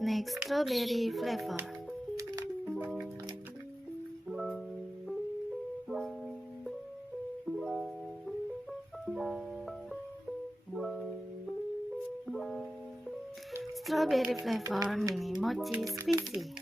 snack strawberry flavor. Strawberry flavor mini mochi squishy.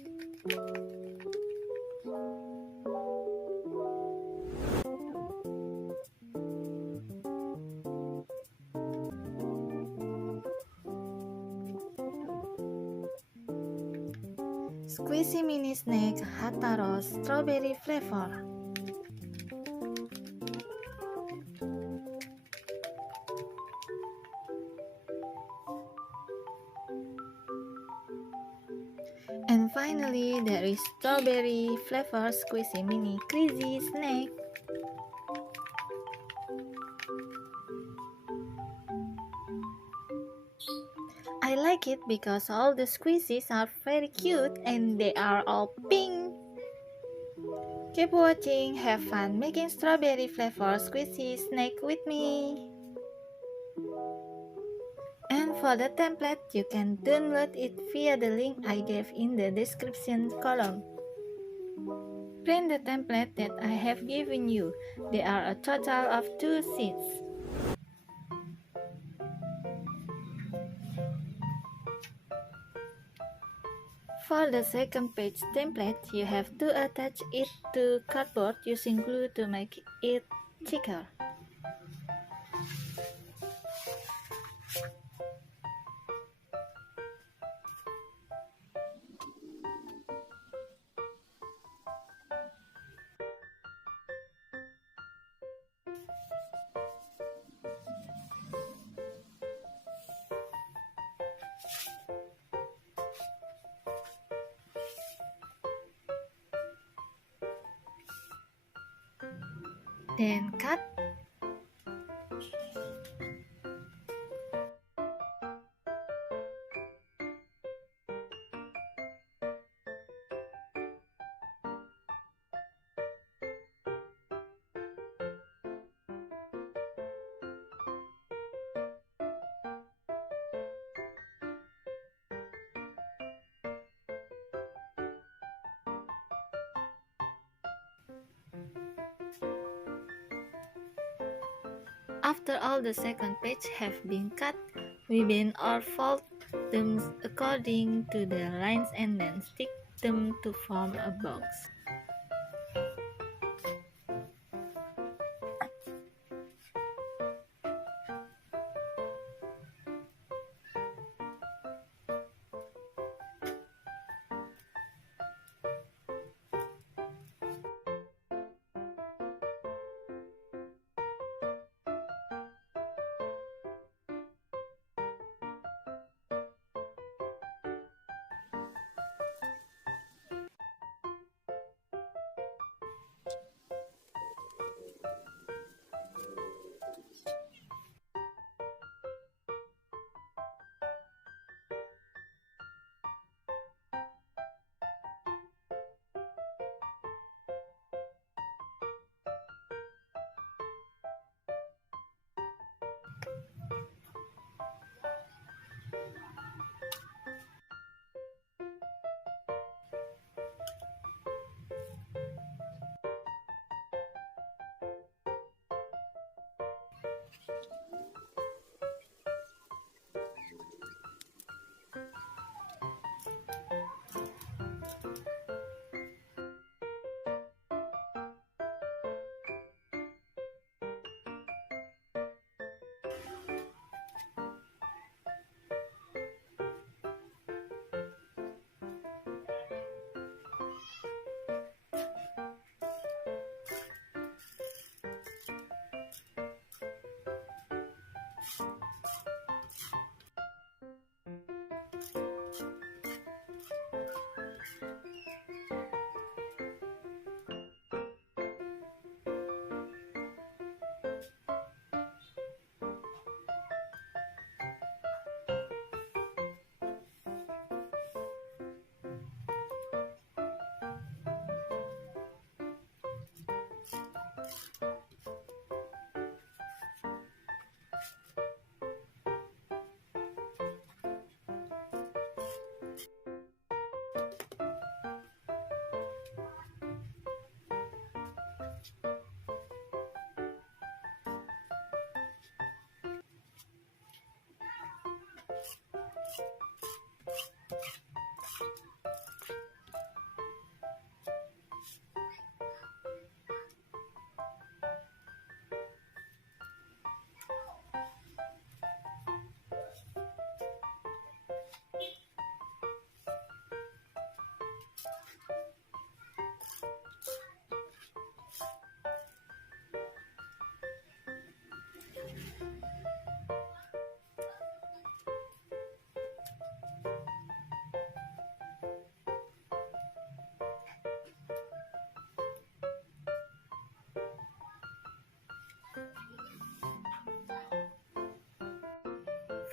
Squishy mini snack Hataro strawberry flavor. And finally, there is strawberry flavor squishy mini crazy snack. I like it because all the squishies are very cute and they are all pink. Keep watching, have fun making strawberry flavor squishy snack with me. And for the template, you can download it via the link I gave in the description column. Print the template that I have given you. There are a total of 2 sheets. For the second page template, you have to attach it to cardboard using glue to make it thicker. Then cut. After all the second page have been cut, we bend or fold them according to the lines and then stick them to form a box.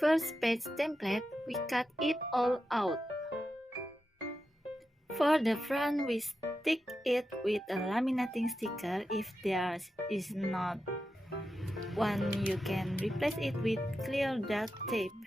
first page template, we cut it all out. For the front, we stick it with a laminating sticker. If there is not one, you can replace it with clear duct tape.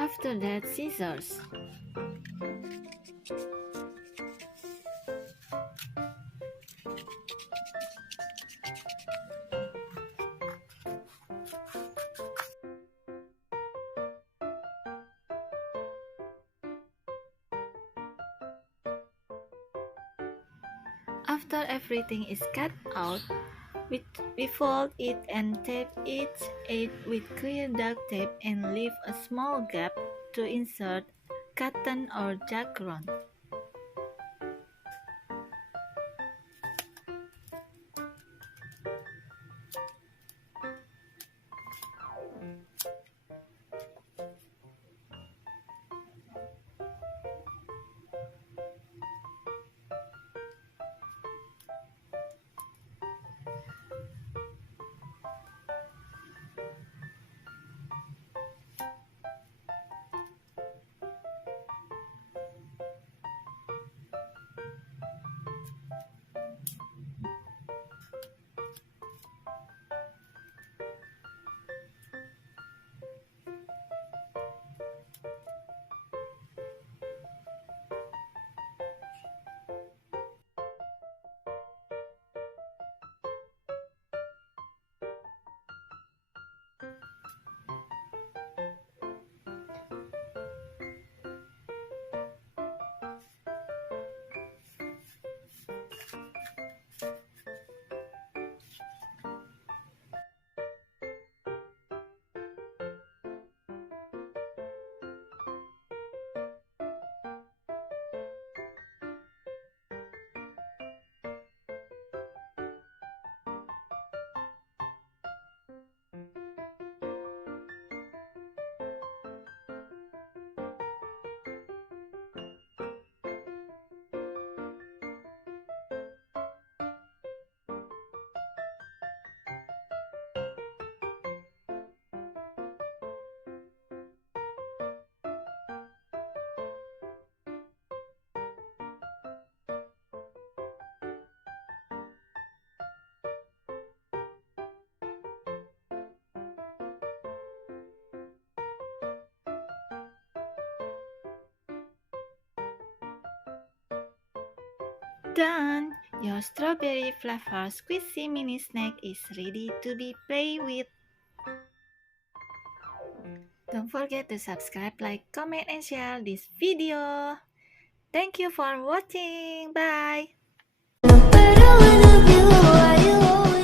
After that, scissors. After everything is cut out, we fold it and tape each edge with clear duct tape and leave a small gap to insert cotton or jacquard. Done! Your strawberry flavored squishy mini snack is ready to be played with. Don't forget to subscribe, like, comment, and share this video. Thank you for watching. Bye!